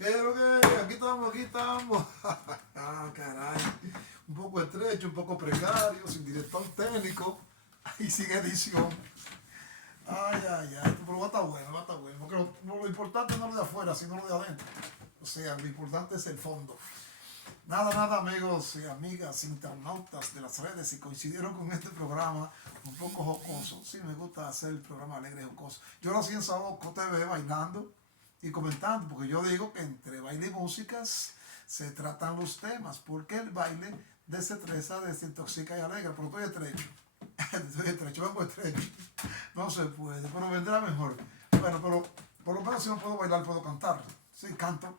Pero que aquí estamos, aquí estamos. Ah, caray. Un poco estrecho, un poco precario, sin director técnico y sin edición. Ay, ay, ay. Pero va a estar bueno, va a estar bueno. Porque lo importante no es lo de afuera, sino lo de adentro. O sea, lo importante es el fondo. Nada, nada, amigos y amigas, internautas de las redes, si coincidieron con este programa un poco jocoso. Sí, me gusta hacer el programa alegre y jocoso. Yo lo hacía en Saboco TV bailando y comentando, porque yo digo que entre baile y músicas se tratan los temas, porque el baile desestresa, desintoxica y alegra, pero estoy estrecho. Estoy estrecho, vengo estrecho. No se puede, pero vendrá mejor. Bueno, pero por lo menos si no puedo bailar, puedo cantar. Sí, canto.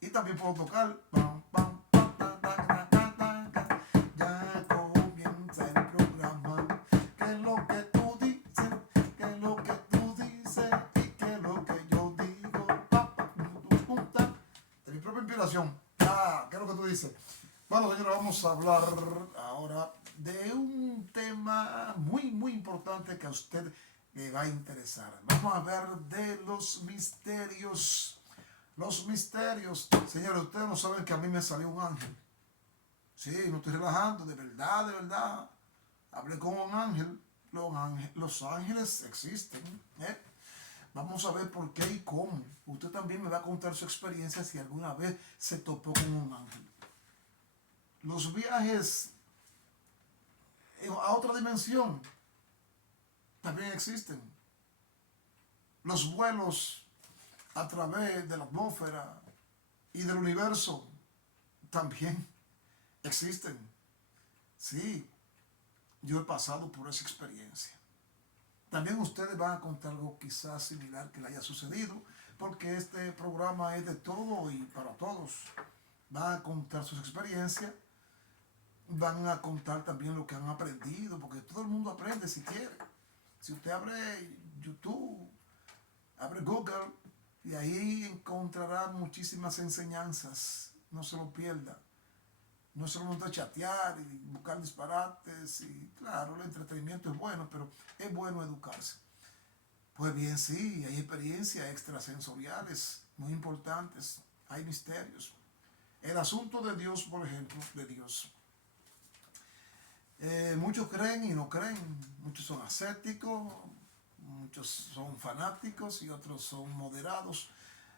Y también puedo tocar. Pam, pam, pam, ta, ta, ta, ta, ta, ta. Ya comienza el programa. ¿Qué es lo que tú dices? ¿Qué es lo que tú dices? ¿Y qué es lo que yo digo? Pa, pa, ta. De mi propia inspiración. Ah, ¿qué es lo que tú dices? Bueno, señora, vamos a hablar ahora de un tema muy, muy importante que a usted le va a interesar. Vamos a hablar de los misterios. Los misterios. Señores, ustedes no saben que a mí me salió un ángel. Sí, no estoy relajando, de verdad, de verdad. Hablé con un ángel. Los ángeles existen. ¿eh? Vamos a ver por qué y cómo. Usted también me va a contar su experiencia si alguna vez se topó con un ángel. Los viajes a otra dimensión también existen. Los vuelos a través de la atmósfera y del universo también existen. Sí, yo he pasado por esa experiencia. También ustedes van a contar algo quizás similar que le haya sucedido, porque este programa es de todo y para todos. Van a contar sus experiencias, van a contar también lo que han aprendido, porque todo el mundo aprende si quiere. Si usted abre YouTube, abre Google, y ahí encontrará muchísimas enseñanzas. No se lo pierda. No es solo chatear y buscar disparates. Y claro, el entretenimiento es bueno, pero es bueno educarse. Pues bien, sí, hay experiencias extrasensoriales muy importantes. Hay misterios. El asunto de Dios, por ejemplo, de Dios. Muchos creen y no creen. Muchos son ascéticos, muchos son fanáticos y otros son moderados.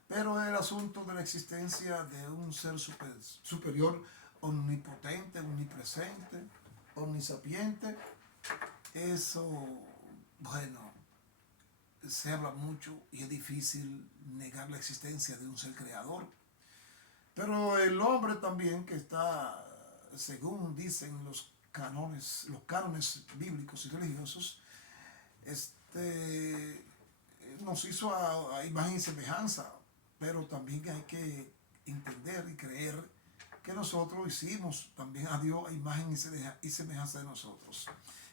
Pero el asunto de la existencia de un ser superior, omnipotente, omnipresente, omnisapiente, eso, bueno, se habla mucho y es difícil negar la existencia de un ser creador. Pero el hombre también que está, según dicen los cánones bíblicos y religiosos, este, nos hizo a imagen y semejanza, pero también hay que entender y creer que nosotros hicimos también a Dios a imagen y semejanza de nosotros.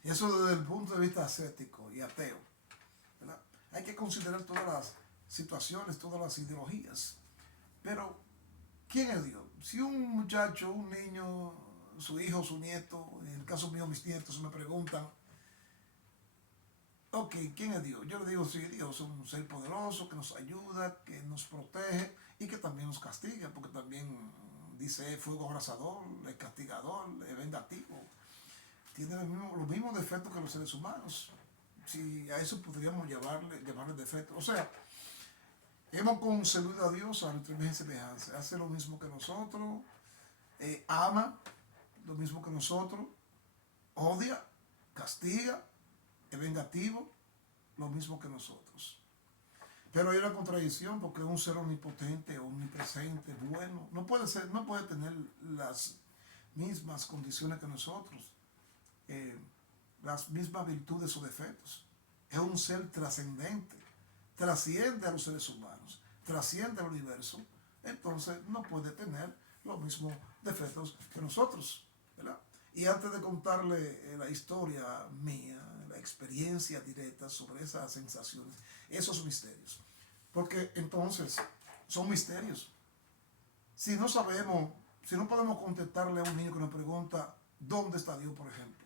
Eso desde el punto de vista ascético y ateo. ¿Verdad? Hay que considerar todas las situaciones, todas las ideologías. Pero, ¿quién es Dios? Si un muchacho, un niño, su hijo, su nieto, en el caso mío mis nietos me preguntan, ok, ¿quién es Dios? Yo le digo, sí, Dios es un ser poderoso que nos ayuda, que nos protege y que también nos castiga, porque también dice fuego abrasador, es castigador, es vengativo. Tiene los mismos defectos que los seres humanos. Si a eso podríamos llamarle defectos. O sea, hemos concebido a Dios a nuestra imagen y semejanza. Hace lo mismo que nosotros, ama lo mismo que nosotros, odia, castiga, es vengativo, lo mismo que nosotros. Pero hay una contradicción porque es un ser omnipotente, omnipresente, bueno. No puede ser, no puede tener las mismas condiciones que nosotros, eh, las mismas virtudes o defectos. Es un ser trascendente, trasciende a los seres humanos, trasciende al universo, entonces no puede tener los mismos defectos que nosotros, ¿verdad? Y antes de contarle la historia mía, la experiencia directa sobre esas sensaciones, esos misterios, porque entonces son misterios. Si no sabemos, si no podemos contestarle a un niño que nos pregunta, ¿dónde está Dios, por ejemplo?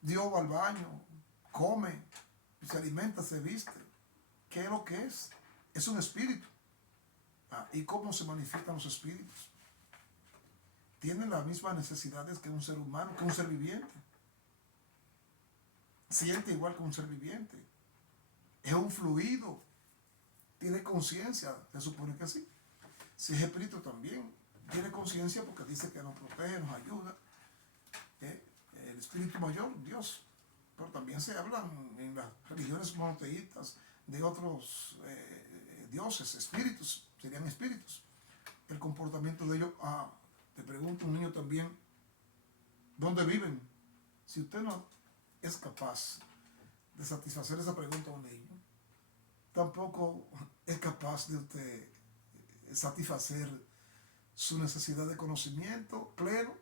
Dios va al baño, come, se alimenta, se viste. ¿Qué es lo que es? Es un espíritu. ¿Y cómo se manifiestan los espíritus? Tienen las mismas necesidades que un ser humano, que un ser viviente. Siente igual que un ser viviente. Es un fluido. Tiene conciencia, se supone que sí. Si es espíritu también, tiene conciencia porque dice que nos protege, nos ayuda. El espíritu mayor, Dios. Pero también se hablan en las religiones monoteístas de otros dioses, espíritus, serían espíritus. El comportamiento de ellos, te pregunto un niño también, ¿dónde viven? Si usted no es capaz de satisfacer esa pregunta a un niño, tampoco es capaz de usted satisfacer su necesidad de conocimiento pleno.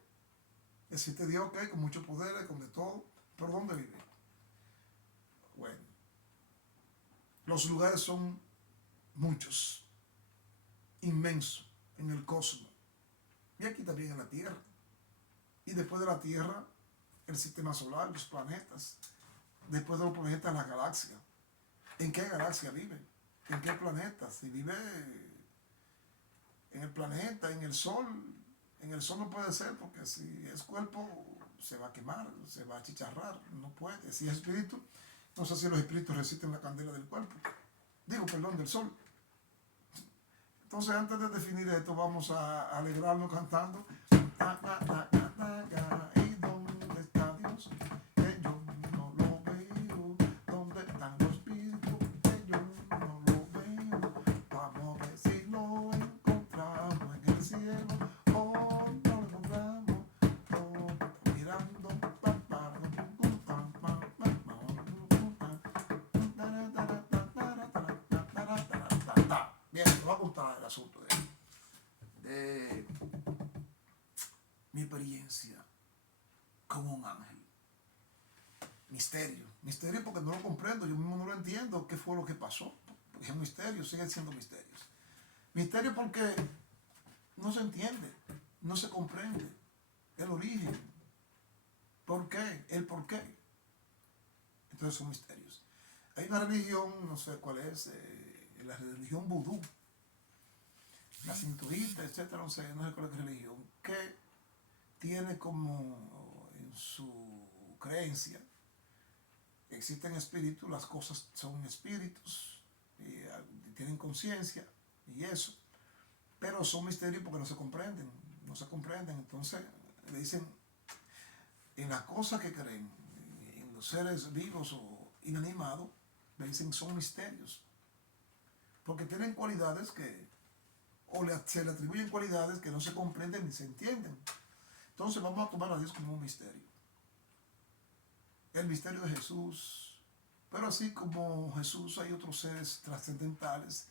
Existe Dios, ok, con muchos poderes, con de todo, pero ¿dónde vive? Bueno, los lugares son muchos, inmensos, en el cosmos, y aquí también en la Tierra. Y después de la Tierra, el sistema solar, los planetas. Después de los planetas, la galaxia. ¿En qué galaxia vive? ¿En qué planeta? Si vive en el planeta, en el Sol no puede ser, porque si es cuerpo, se va a quemar, se va a achicharrar, no puede. Si es espíritu, no sé si los espíritus resisten la candela del cuerpo. Del Sol. Entonces, antes de definir esto, vamos a alegrarnos cantando. ¿Y dónde está Dios? Que yo no lo veo. ¿Dónde están los espíritus? Que yo no lo veo. Vamos a ver si lo encontramos en el cielo. Oh, no lo encontramos. Oh, mirando. Bien, te voy a contar el asunto de mi experiencia como un ángel. Misterio porque no lo comprendo, yo mismo no lo entiendo, qué fue lo que pasó, porque es un misterio, siguen siendo misterios. Misterio porque no se entiende, no se comprende el origen, por qué, el por qué. Entonces son misterios. Hay una religión, no sé cuál es, la religión vudú, la cinturita, etcétera, no sé cuál es la religión, que tiene como en su creencia existen espíritus, las cosas son espíritus, y tienen conciencia y eso, pero son misterios porque no se comprenden, entonces le dicen en las cosas que creen, en los seres vivos o inanimados, le dicen son misterios, porque tienen cualidades que, se le atribuyen cualidades que no se comprenden ni se entienden. Entonces vamos a tomar a Dios como un misterio. El misterio de Jesús. Pero así como Jesús hay otros seres trascendentales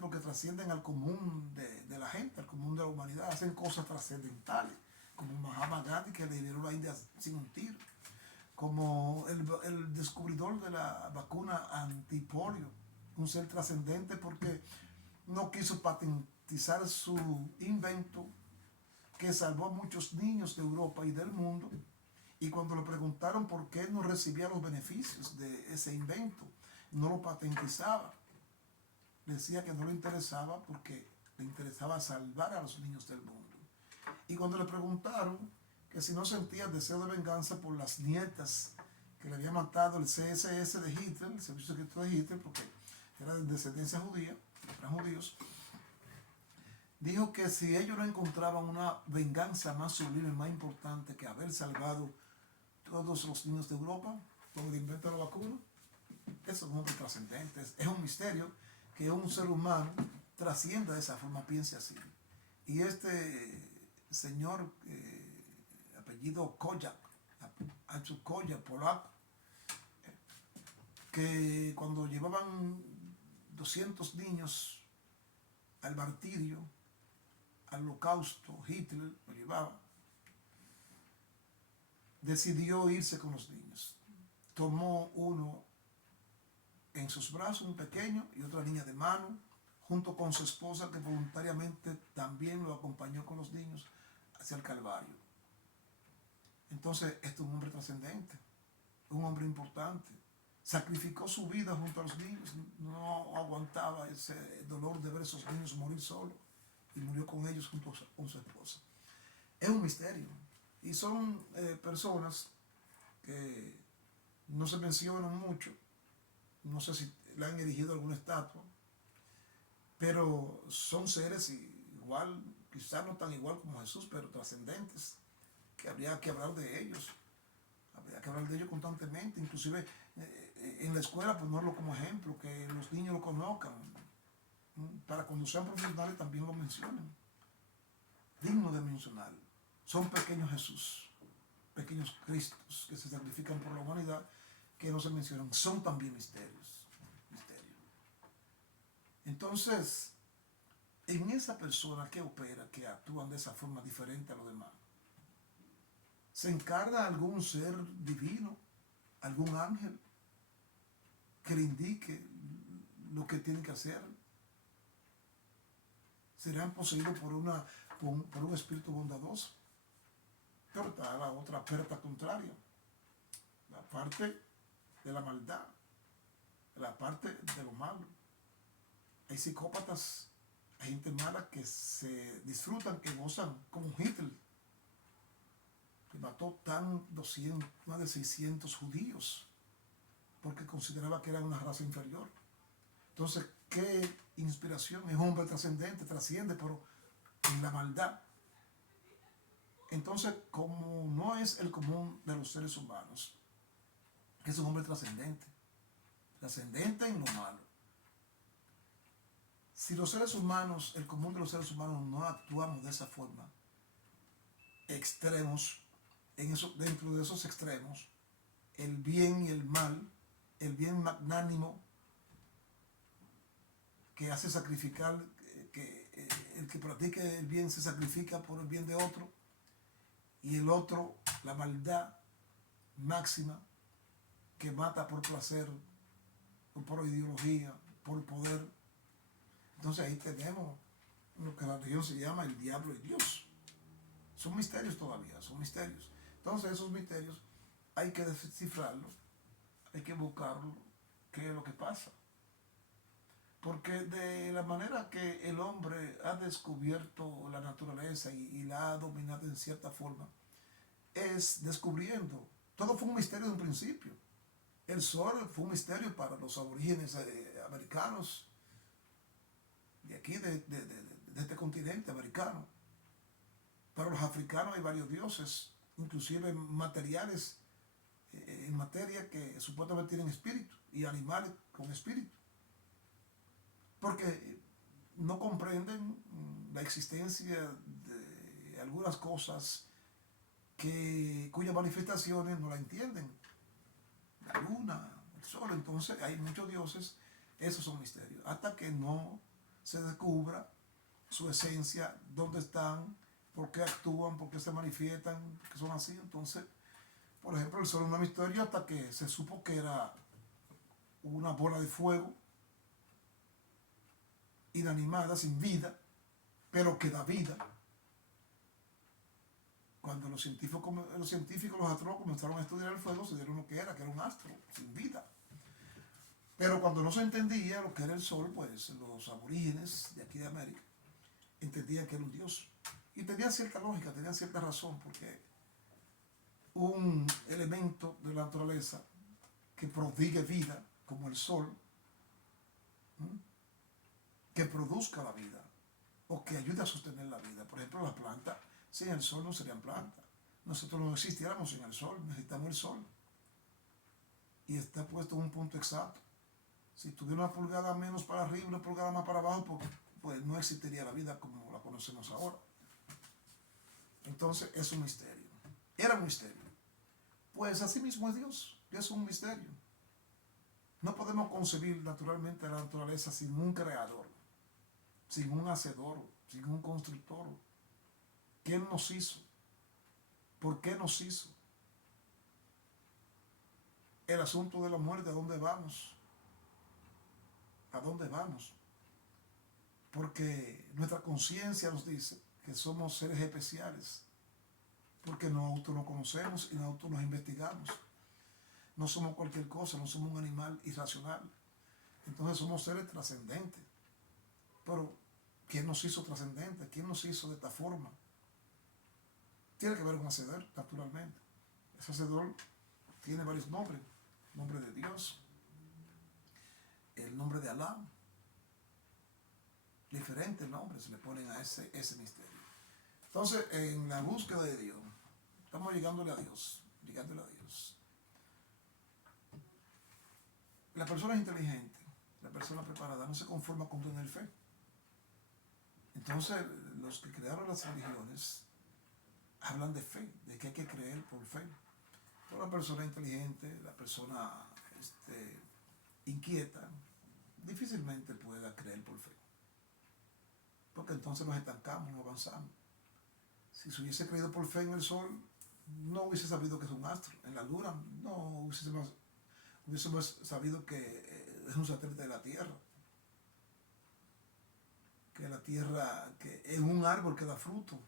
porque trascienden al común de la gente, al común de la humanidad, hacen cosas trascendentales, como Mahatma Gandhi que liberó la India sin un tiro, como el descubridor de la vacuna antipolio, un ser trascendente porque no quiso patentizar su invento que salvó a muchos niños de Europa y del mundo, y cuando le preguntaron por qué no recibía los beneficios de ese invento, no lo patentizaba, decía que no le interesaba porque le interesaba salvar a los niños del mundo. Y cuando le preguntaron que si no sentía deseo de venganza por las nietas que le había matado el CSS de Hitler, el servicio secreto de Hitler, porque era de descendencia judía, eran judíos, dijo que si ellos no encontraban una venganza más sublime, más importante que haber salvado todos los niños de Europa con el invento de la vacuna, eso es un hombre trascendente, es un misterio que un ser humano trascienda de esa forma, piense así. Y este señor, apellido Kojak, Andrzej Kojak, polaco, que cuando llevaban 200 niños al martirio, al holocausto, Hitler lo llevaba, decidió irse con los niños. Tomó uno en sus brazos, un pequeño, y otra niña de mano, junto con su esposa que voluntariamente también lo acompañó con los niños hacia el Calvario. Entonces, este es un hombre trascendente, un hombre importante. sacrificó su vida junto a los niños, no aguantaba ese dolor de ver a esos niños morir solos y murió con ellos junto con su esposa. Es un misterio. Y son personas que no se mencionan mucho, no sé si le han erigido alguna estatua, pero son seres igual, quizás no tan igual como Jesús, pero trascendentes, que habría que hablar de ellos. Habría que hablar de ellos constantemente, inclusive en la escuela ponerlo como ejemplo, que los niños lo conozcan, para cuando sean profesionales también lo mencionen. Digno de mencionar. Son pequeños Jesús, pequeños Cristos que se sacrifican por la humanidad, que no se mencionan. Son también misterios. Entonces, en esa persona que opera, que actúan de esa forma diferente a los demás, se encarga algún ser divino, algún ángel, que le indique lo que tienen que hacer. Serán poseídos por un espíritu bondadoso. Pero está la otra perta contraria, la parte de la maldad, la parte de lo malo. Hay psicópatas, hay gente mala que se disfrutan, que gozan, como Hitler, que mató más de 600 judíos, porque consideraba que era una raza inferior. Entonces, qué inspiración, es un hombre trascendente, trasciende, pero en la maldad. Entonces, como no es el común de los seres humanos, es un hombre trascendente, trascendente en lo malo. Si los seres humanos, el común de los seres humanos, no actuamos de esa forma, extremos, dentro de esos extremos, el bien y el mal, el bien magnánimo, que hace sacrificar, el que practique el bien se sacrifica por el bien de otro, y el otro, la maldad máxima, que mata por placer, por ideología, por poder. Entonces ahí tenemos lo que la religión se llama el diablo y Dios. Son misterios todavía, son misterios. Entonces esos misterios hay que descifrarlos, hay que buscarlo, qué es lo que pasa. Porque de la manera que el hombre ha descubierto la naturaleza y la ha dominado en cierta forma, es descubriendo. Todo fue un misterio de un principio. El sol fue un misterio para los aborígenes americanos, de aquí, de este continente americano. Para los africanos hay varios dioses, inclusive materiales, en materia que supuestamente tienen espíritu, y animales con espíritu. Porque no comprenden la existencia de algunas cosas cuyas manifestaciones no la entienden. La luna, el sol, entonces hay muchos dioses, esos son misterios. Hasta que no se descubra su esencia, dónde están, por qué actúan, por qué se manifiestan, que son así. Entonces, por ejemplo, el sol es un misterio hasta que se supo que era una bola de fuego inanimada, sin vida, pero que da vida. Cuando los científicos, los astrólogos comenzaron a estudiar el fuego, se dieron lo que era un astro, sin vida. Pero cuando no se entendía lo que era el sol, pues los aborígenes de aquí de América entendían que era un dios. Y tenía cierta lógica, tenía cierta razón, porque un elemento de la naturaleza que prodigue vida, como el sol, que produzca la vida, o que ayude a sostener la vida. Por ejemplo, las plantas, sin el sol no serían plantas. Nosotros no existiéramos sin el sol, necesitamos el sol. Y está puesto en un punto exacto. Si tuviera una pulgada menos para arriba, una pulgada más para abajo, pues no existiría la vida como la conocemos ahora. Entonces es un misterio. Era un misterio. Pues así mismo es Dios. Dios es un misterio. No podemos concebir naturalmente la naturaleza sin un creador, sin un hacedor, sin un constructor. ¿Quién nos hizo? ¿Por qué nos hizo? El asunto de la muerte, ¿a dónde vamos? ¿A dónde vamos? Porque nuestra conciencia nos dice que somos seres especiales, porque nosotros nos conocemos y nosotros nos investigamos. No somos cualquier cosa, no somos un animal irracional. Entonces somos seres trascendentes. Pero, ¿quién nos hizo trascendentes? ¿Quién nos hizo de esta forma? Tiene que haber un hacedor, naturalmente. Ese hacedor tiene varios nombres. El nombre de Dios, el nombre de Alá. Diferentes nombres se le ponen a ese misterio. Entonces, en la búsqueda de Dios, estamos llegándole a Dios. La persona inteligente, la persona preparada, no se conforma con tener fe. Entonces, los que crearon las religiones hablan de fe, de que hay que creer por fe. Pero la persona inteligente, la persona inquieta, difícilmente pueda creer por fe. Porque entonces nos estancamos, no avanzamos. Si se hubiese creído por fe en el sol, no hubiese sabido que es un astro. En la luna, no hubiésemos sabido que es un satélite de la Tierra. Que la Tierra, que es un árbol que da fruto.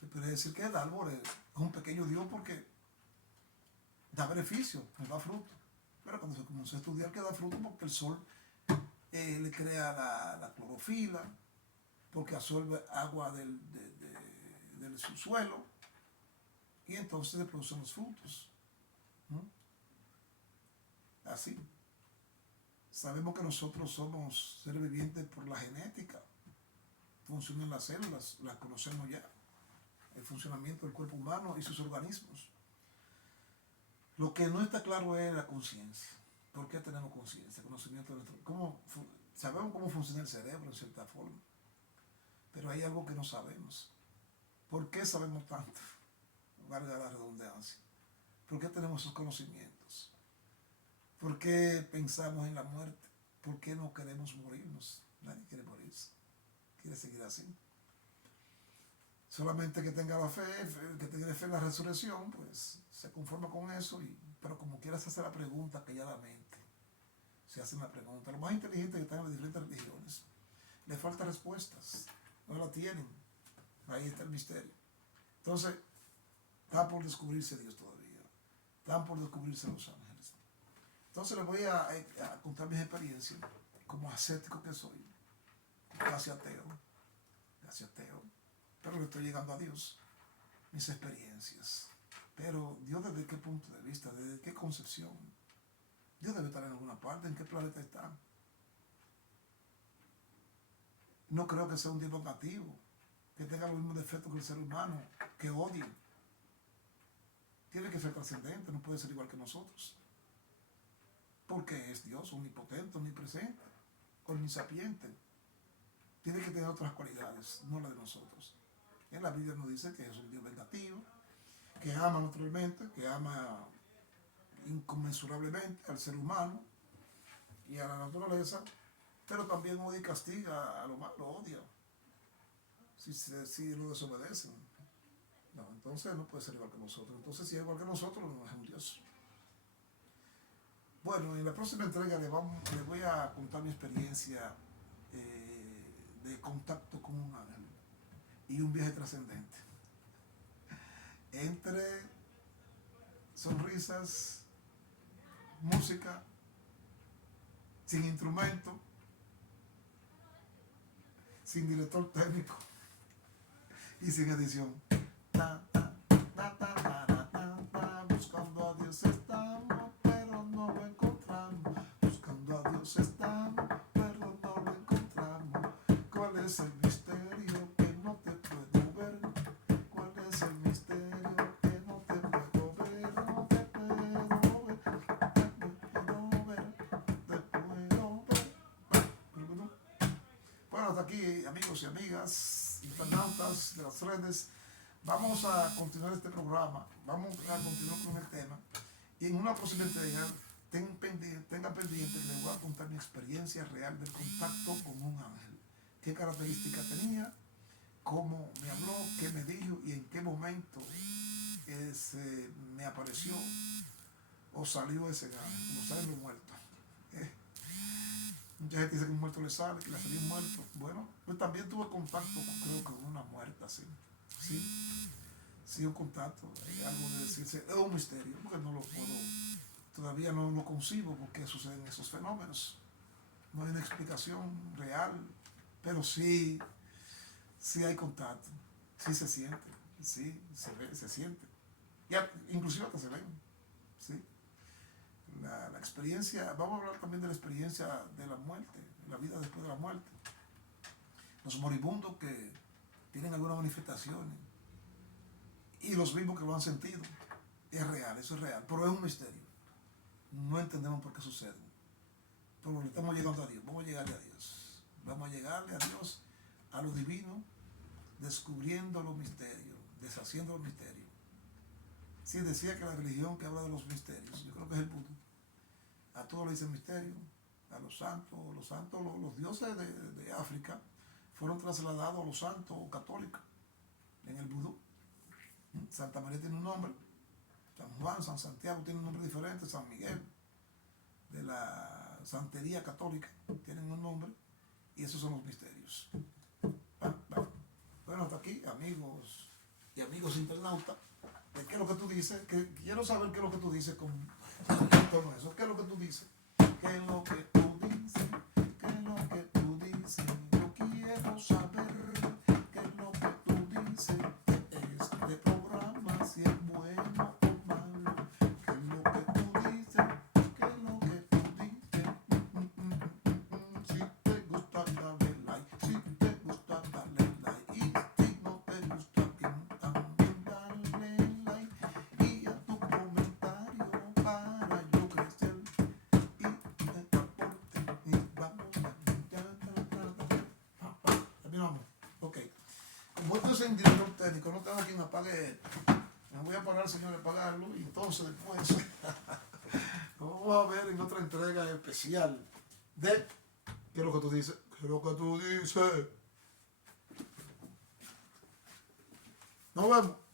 Se puede decir que el árbol es un pequeño Dios porque da beneficio, nos da fruto. Pero cuando se comenzó a estudiar que da fruto porque el sol le crea la clorofila, porque absorbe agua del subsuelo y entonces se producen los frutos. Así. Sabemos que nosotros somos seres vivientes por la genética. Funcionan las células, las conocemos ya. El funcionamiento del cuerpo humano y sus organismos. Lo que no está claro es la conciencia. ¿Por qué tenemos conciencia? Conocimiento de nuestro... Sabemos cómo funciona el cerebro en cierta forma. Pero hay algo que no sabemos. ¿Por qué sabemos tanto? Valga la redundancia. ¿Por qué tenemos esos conocimientos? ¿Por qué pensamos en la muerte? ¿Por qué no queremos morirnos? Nadie quiere morirse. Quiere seguir así. Solamente que tenga la fe, que tenga fe en la resurrección, pues se conforma con eso. Pero como quiera se hace la pregunta calladamente. Se hace la pregunta. Los más inteligentes que están en las diferentes religiones, les faltan respuestas. No la tienen. Ahí está el misterio. Entonces, está por descubrirse Dios todavía. Están por descubrirse los ángeles. Entonces les voy a contar mis experiencias como ascético que soy. Casi ateo. Pero le estoy llegando a Dios. Mis experiencias. Pero Dios, ¿desde qué punto de vista? ¿Desde qué concepción? Dios debe estar en alguna parte. ¿En qué planeta está? No creo que sea un Dios negativo, que tenga los mismos defectos que el ser humano, que odie. Tiene que ser trascendente, no puede ser igual que nosotros. Porque es Dios, omnipotente, omnipresente, omnisapiente. Tiene que tener otras cualidades, no las de nosotros. En la Biblia nos dice que es un Dios vengativo, que ama naturalmente, que ama inconmensurablemente al ser humano y a la naturaleza, pero también odia y castiga a lo malo, odia. Si lo desobedecen. No, entonces no puede ser igual que nosotros. Entonces si es igual que nosotros, no es un Dios. Bueno, en la próxima entrega les voy a contar mi experiencia de contacto con un ángel y un viaje trascendente. Entre sonrisas, música, sin instrumento, sin director técnico y sin edición. Buscando a Dios estamos, pero no lo encontramos. Buscando a Dios estamos, pero no lo encontramos. ¿Cuál es el misterio que no te puedo ver? ¿Cuál es el misterio que no te puedo ver? No te puedo ver, te puedo ver, te puedo ver. Bueno, hasta aquí, amigos y amigas, internautas de las redes. Vamos a continuar este programa, vamos a continuar con el tema y en una próxima entrega tengan pendiente que les voy a contar mi experiencia real del contacto con un ángel. Qué características tenía, cómo me habló, qué me dijo y en qué momento me apareció o salió ese ángel, como salen los muertos. Mucha gente dice que un muerto le sale, que le salió un muerto. Bueno, pues también tuve contacto creo que con una muerta, sí. Sí, un contacto, hay algo de decirse, es un misterio, porque no lo puedo todavía no lo concibo por qué suceden esos fenómenos. No hay una explicación real, pero sí, sí hay contacto, sí se siente, sí se ve, se siente. Ya, inclusive hasta se ven, sí. La experiencia, vamos a hablar también de la experiencia de la muerte, la vida después de la muerte. Los moribundos que tienen algunas manifestaciones y los mismos que lo han sentido. Es real, eso es real, pero es un misterio. No entendemos por qué sucede. Pero le estamos llegando a Dios, vamos a llegarle a Dios. Vamos a llegarle a Dios, a lo divino, descubriendo los misterios, deshaciendo los misterios. Sí, decía que la religión que habla de los misterios, yo creo que es el vudú. A todos le dicen misterio, a los santos, los dioses de África fueron trasladados a los santos católicos en el vudú. Santa María tiene un nombre, San Juan, San Santiago tienen un nombre diferente, San Miguel, de la santería católica, tienen un nombre, y esos son los misterios. Bueno, hasta aquí, amigos y amigos internautas, ¿qué es lo que tú dices? Quiero saber qué es lo que tú dices con todo eso. ¿Qué es lo que tú dices? ¿Qué es lo que tú dices? ¿Qué es lo que tú dices? Yo quiero saber qué es lo que tú dices. Este programa, si es bueno o malo. ¿Qué es lo que tú dices? ¿Qué es lo que tú dices? Si te gusta, dale like. Si te gusta, dale like. Y si no te gusta, también dale like. Y a tu comentario para yo crecer. Terminamos. Ok. Como esto es en director técnico, no tengo quien apague esto. Me voy a pagar, señores, pagarlo. Y entonces después vamos a ver en otra entrega especial de ¿qué es lo que tú dices? ¿Qué es lo que tú dices? Nos vemos.